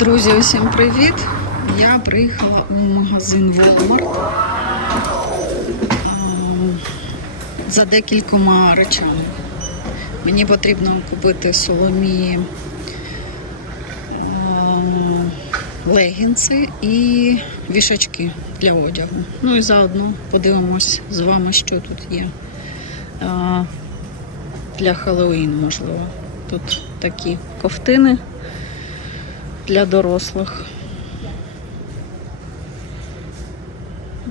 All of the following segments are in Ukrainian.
Друзі, усім привіт! Я приїхала у магазин Walmart ем, за декількома речами. Мені потрібно купити соломії ем, легінси і вішачки для одягу. Ну і заодно подивимось з вами, що тут є. Е, для Хеллоуіну, можливо. Тут такі ковтини для дорослих.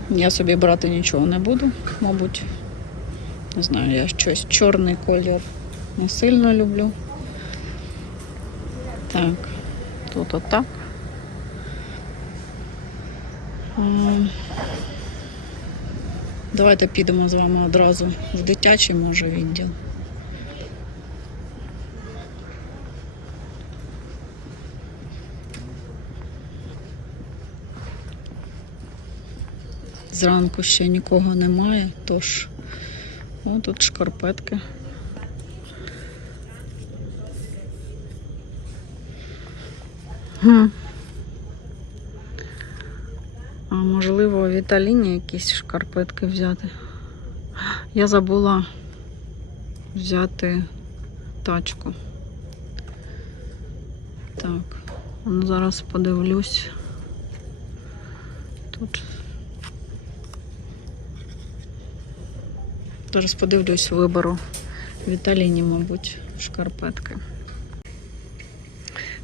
Я собі брати нічого не буду, мабуть. Не знаю, я щось чорний колір не сильно люблю. Так, тут отак. Е, давайте підемо з вами одразу в дитячий, може, відділ. Зранку ще нікого немає, тож О, тут шкарпетки. А можливо, в Італіні якісь шкарпетки взяти. Я забула взяти тачку. Так, ну, зараз подивлюсь тут. Зараз подивлюсь, вибору Віталіні, мабуть, шкарпетки.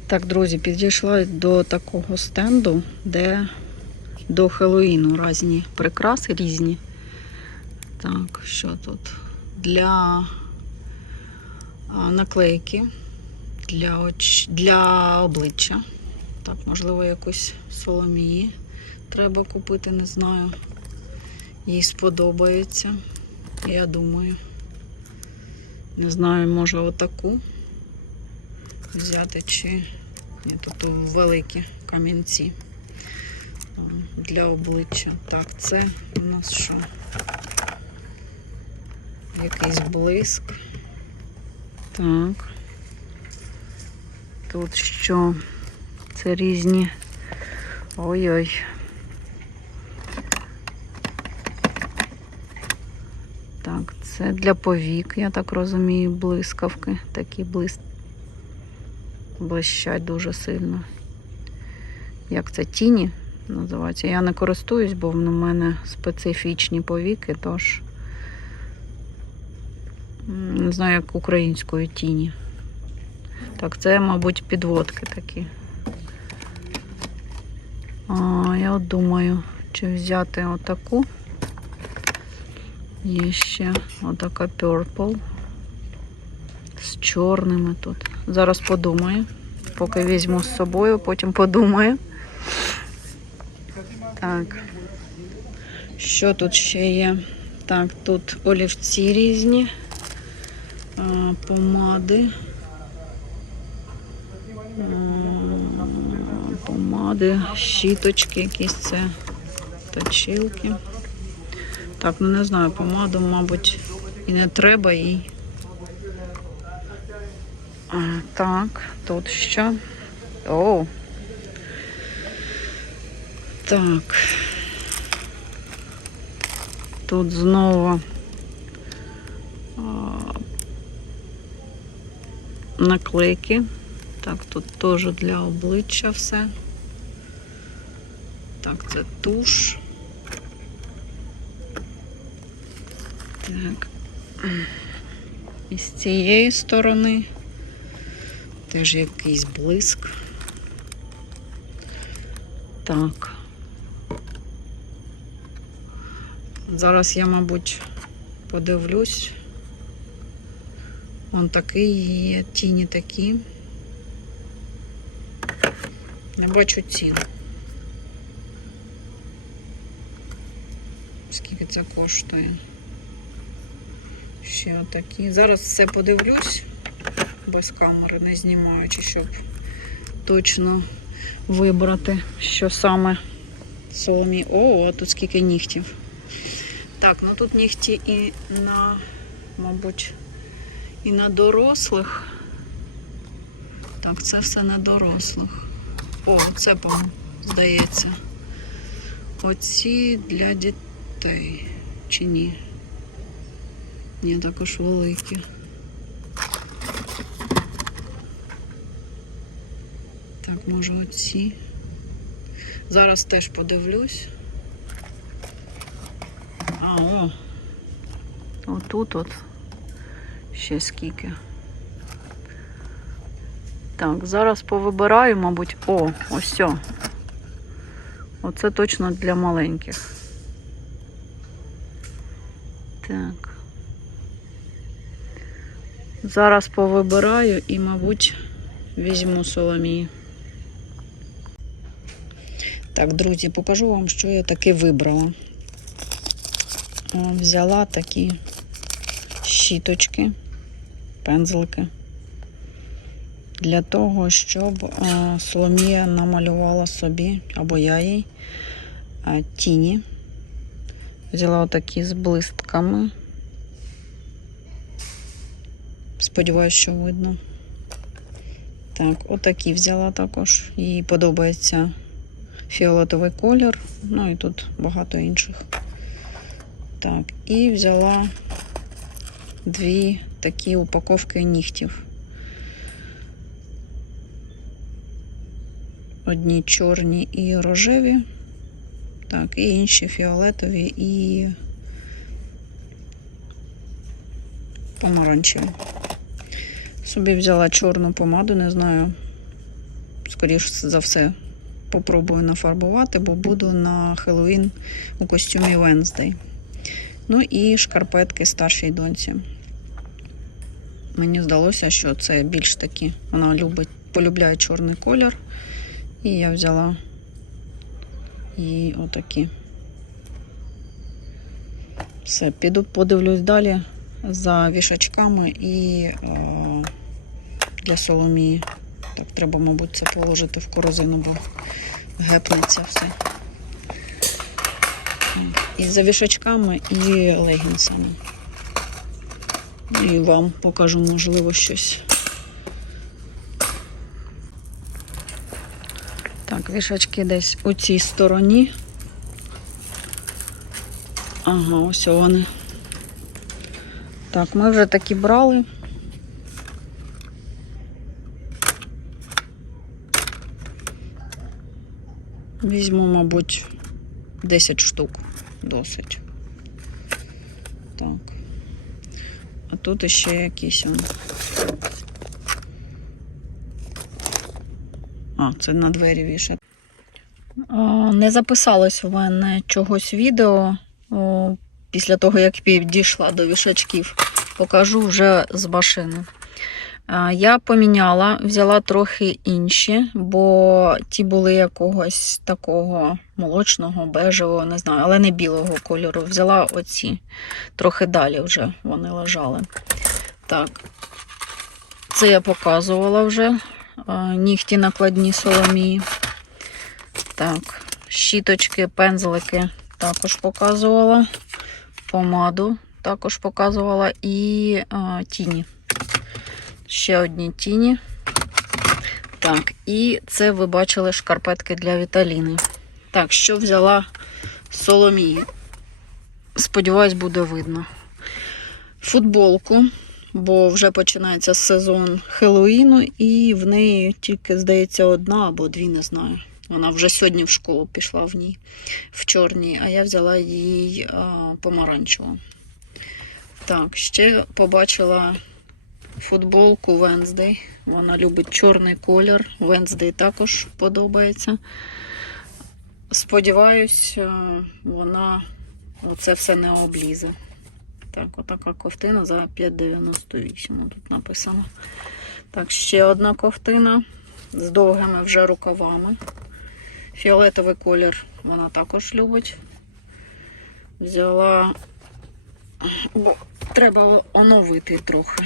Так, друзі, підійшла до такого стенду, де до Хеллоїну різні прикраси різні. Так, що тут? Для наклейки, для оч... для обличчя. Так, можливо, якусь соломії треба купити, не знаю. Їй сподобається я думаю. Не знаю, може отаку взяти чи Ні, тут великі камінці для обличчя. Так, це у нас що? Якийсь блиск. Так. Тут що? Це різні. Ой-ой. Це для повік, я так розумію, блискавки. Такі блист... блищать дуже сильно. Як це тіні називається? Я не користуюсь, бо в мене специфічні повіки, тож не знаю, як українською тіні. Так, це, мабуть, підводки такі. А, Я от думаю, чи взяти отаку. Є ще отака Purple з чорними тут. Зараз подумаю. Поки візьму з собою, потім подумаю. Так. Що тут ще є? Так, тут олівці різні, помади. Помади, щіточки, якісь це точилки. Так, ну не знаю, помаду, мабуть, і не треба їй. А, Так, тут що? О. Так. Тут знову а, наклейки. Так, тут теж для обличчя все. Так, це туш. Так. І з цієї сторони теж якийсь блиск. Так. Зараз я, мабуть, подивлюсь. Он такий є, тіні такі. Не бачу цін. Скільки це коштує? ще такі. Зараз все подивлюсь, без камери не знімаючи, щоб точно вибрати, що саме соломі. О, тут скільки нігтів. Так, ну тут нігті і на, мабуть, і на дорослих. Так, це все на дорослих. О, це, по-моєму, здається. Оці для дітей. Чи ні? Ні, також великі. Так, може оці. Зараз теж подивлюсь. А, о. Отут от. Ще скільки. Так, зараз повибираю, мабуть. О, ось. о. Оце точно для маленьких. Так. Зараз повибираю і, мабуть, візьму соломії. Так, друзі, покажу вам, що я таки вибрала. Взяла такі щіточки, пензлики. Для того, щоб е, Соломія намалювала собі, або я їй, е, тіні. Взяла отакі з блистками. Сподіваюсь, що видно. Так, отакі взяла також. Їй подобається фіолетовий колір. Ну і тут багато інших. Так, і взяла дві такі упаковки нігтів. Одні чорні і рожеві, так, і інші фіолетові і помаранчеві. Собі взяла чорну помаду, не знаю, скоріш за все, попробую нафарбувати, бо буду на Хеллоуін у костюмі Венздей. Ну і шкарпетки старшій доньці. Мені здалося, що це більш такі. Вона любить, полюбляє чорний колір. І я взяла їй отакі. Все, піду подивлюсь далі за вішачками і е, для соломії. Так, треба, мабуть, це положити в корзину, бо гепнеться все. І за вішачками, і легінсами. І вам покажу, можливо, щось. Так, вішачки десь у цій стороні. Ага, ось вони. Так, ми вже такі брали. Візьму, мабуть, 10 штук досить. Так. А тут іще якісь. А, це на двері вішать. Не записалось в мене чогось відео після того, як підійшла до вішачків. Покажу вже з машини. Я поміняла, взяла трохи інші, бо ті були якогось такого молочного, бежевого, не знаю, але не білого кольору. Взяла оці. Трохи далі вже вони лежали. Так, це я показувала вже. Нігті накладні соломії. Так, щіточки, пензлики також показувала. Помаду також показувала і а, тіні. Ще одні тіні. Так, і це ви бачили шкарпетки для Віталіни. Так, що взяла Соломії? Сподіваюсь, буде видно. Футболку, бо вже починається сезон Хеллоуіну, і в неї тільки, здається, одна або дві, не знаю. Вона вже сьогодні в школу пішла в ній в чорній, а я взяла їй помаранчеву. Так, ще побачила футболку Wednesday. Вона любить чорний колір. Wednesday також подобається. Сподіваюсь, е, вона це все не облізе. Так, отака ковтина за 5,98 тут написано. Так, ще одна ковтина з довгими вже рукавами. Фіолетовий колір вона також любить. Взяла, бо треба оновити трохи.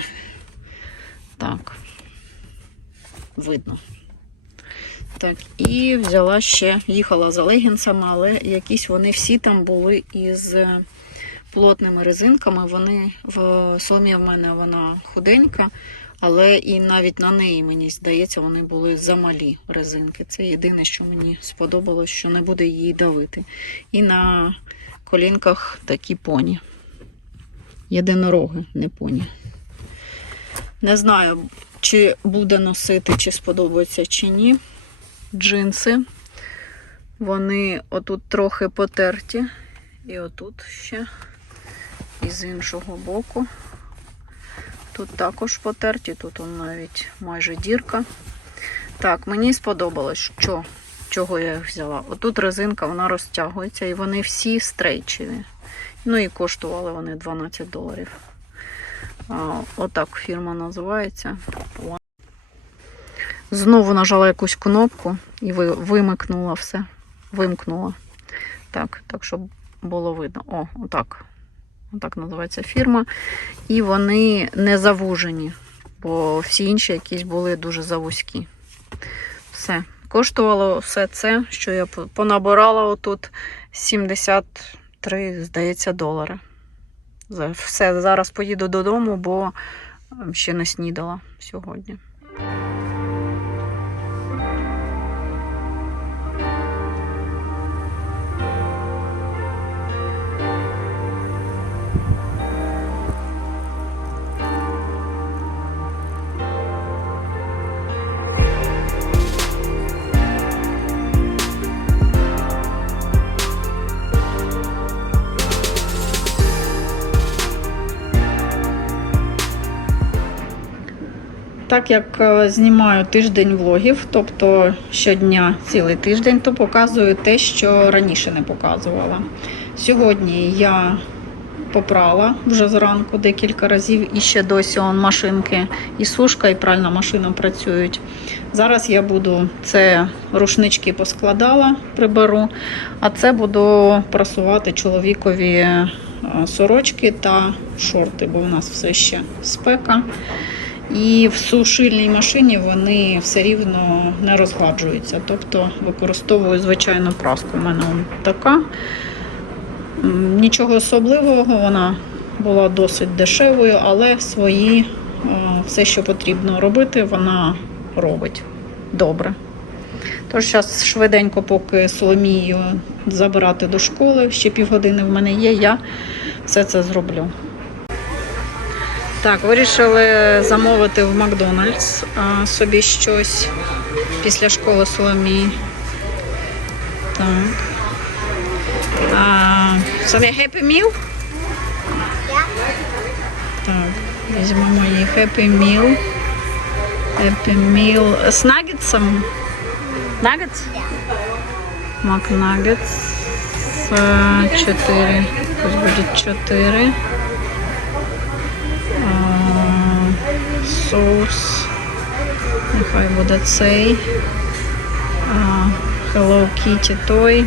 Так, видно. Так, і взяла ще, їхала за легінсами, але якісь вони всі там були із плотними резинками. Вони в Соломія в мене вона худенька, Але і навіть на неї, мені здається, вони були замалі резинки. Це єдине, що мені сподобалось, що не буде її давити. І на колінках такі поні. Єдинороги, не поні. Не знаю, чи буде носити, чи сподобається, чи ні. Джинси. Вони отут трохи потерті. І отут ще. І з іншого боку. Тут також потерті, тут он навіть майже дірка. Так, мені сподобалось, що, чого я їх взяла. Отут резинка, вона розтягується, і вони всі стрейчеві. Ну і коштували вони 12 доларів. Отак фірма називається. Знову нажала якусь кнопку і вимикнула все. Вимкнула. Так, так, щоб було видно. О, отак. Отак називається фірма. І вони не завужені, бо всі інші якісь були дуже завузькі. Все. Коштувало все це, що я понабирала отут 73, здається, долари. Все, зараз поїду додому, бо ем, ще не снідала сьогодні. Так як е, знімаю тиждень влогів, тобто щодня цілий тиждень, то показую те, що раніше не показувала. Сьогодні я попрала вже зранку декілька разів, і ще досі он машинки, і сушка, і пральна машина працюють. Зараз я буду це рушнички поскладала, приберу, а це буду прасувати чоловікові е, сорочки та шорти, бо в нас все ще спека. І в сушильній машині вони все рівно не розгладжуються. Тобто використовую звичайну праску. У мене така. Нічого особливого, вона була досить дешевою, але свої е, все, що потрібно робити, вона робить добре. Тож зараз швиденько, поки Соломію забирати до школи, ще півгодини в мене є, я все це зроблю. Так, вирішили замовити в Макдональдс собі щось після школи Соломії. Так. Це не Happy Meal? Так, візьмемо її Happy Meal. Happy Meal з наггетсом? Наггетс? Макнаггетс. 4. Е, Пусть буде 4. Соус. Нехай буде цей. А, Hello Kitty той.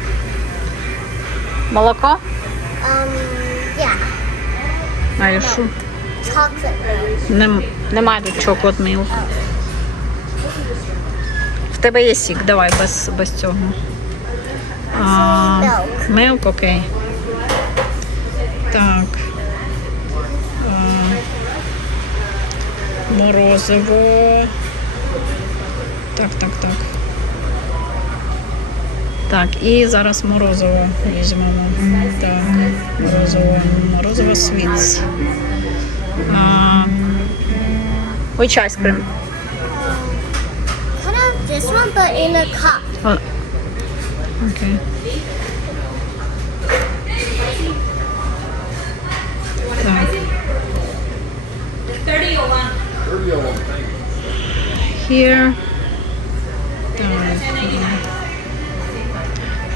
Молоко? Um, yeah, А я що? chocolate milk. Нем, немає тут chocolate milk. В тебе є сік, давай без, без цього. А. Милк, окей. Так. Морозиво. Так, так, так. Так, і зараз морозиво візьмемо. Так, морозиво, морозиво свіц. А, which ice cream? This one, but in a cup. Oh. Okay. Так. Here.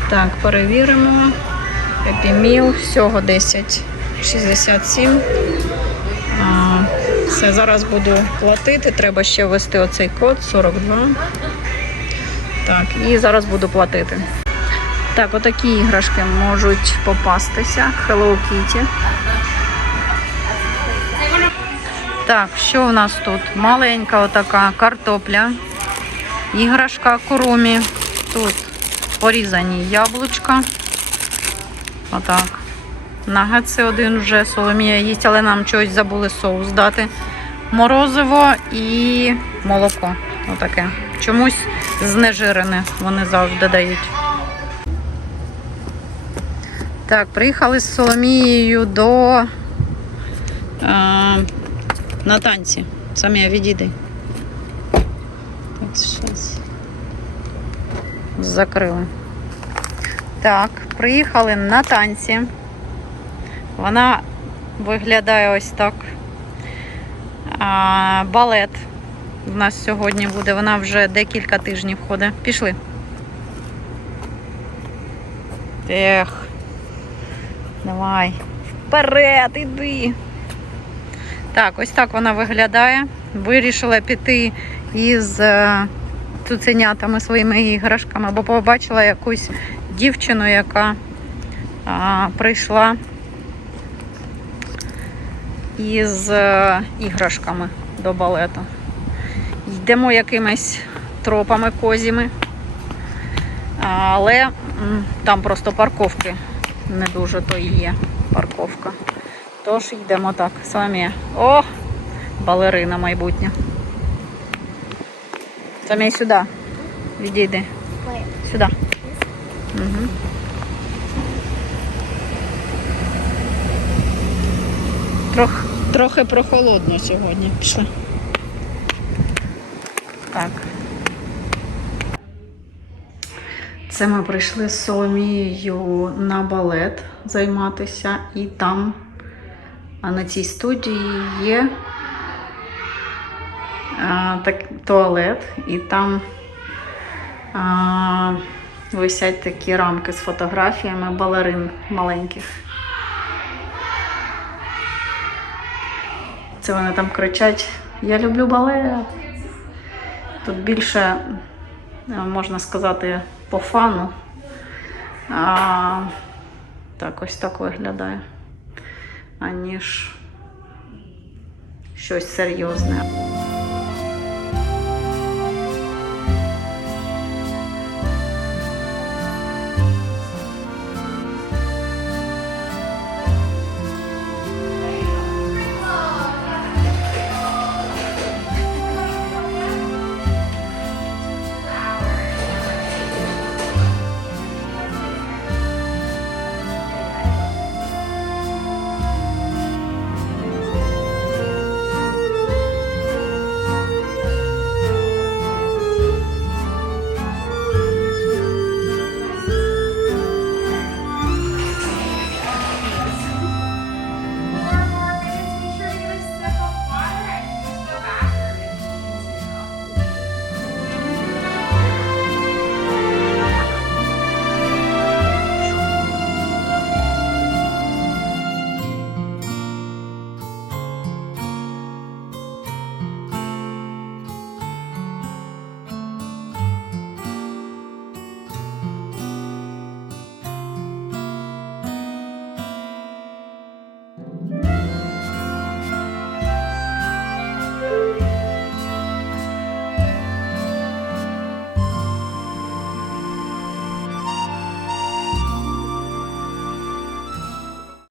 Так. Перевіримо. Meal, всього 10. 67. А, все, зараз буду платити. Треба ще ввести оцей код 42. Так, і зараз буду платити. Так, отакі іграшки можуть попастися. Hello Kitty. Так, що у нас тут? Маленька отака картопля. Іграшка курумі. Тут порізані яблучка. Отак. Нагетси один вже Соломія їсть, але нам чогось забули соус дати. морозиво і молоко. Отаке. Чомусь знежирене вони завжди дають. Так, приїхали з Соломією до е, на танці. Самі відійди. Так, щас. Закрили. Так, приїхали на танці. Вона виглядає ось так. А, балет у нас сьогодні буде. Вона вже декілька тижнів ходить. Пішли. Ех. Давай. Вперед, іди. Так, ось так вона виглядає. Вирішила піти із е, цуценятами своїми іграшками, бо побачила якусь дівчину, яка а, прийшла із е, іграшками до балету. Йдемо якимись тропами козіми, але там просто парковки не дуже то і є парковка. Тож йдемо так. Самі. О! Балерина майбутня. Самі сюди. Відійди. Сюди. Угу. Трох, трохи прохолодно сьогодні. Пішли. Так. Це ми прийшли з Соломією на балет займатися, і там а на цій студії є а, так, туалет, і там а, висять такі рамки з фотографіями балерин маленьких. Це вони там кричать: Я люблю балет. Тут більше, е, можна сказати, по фану. А, так, ось так виглядає, аніж щось серйозне.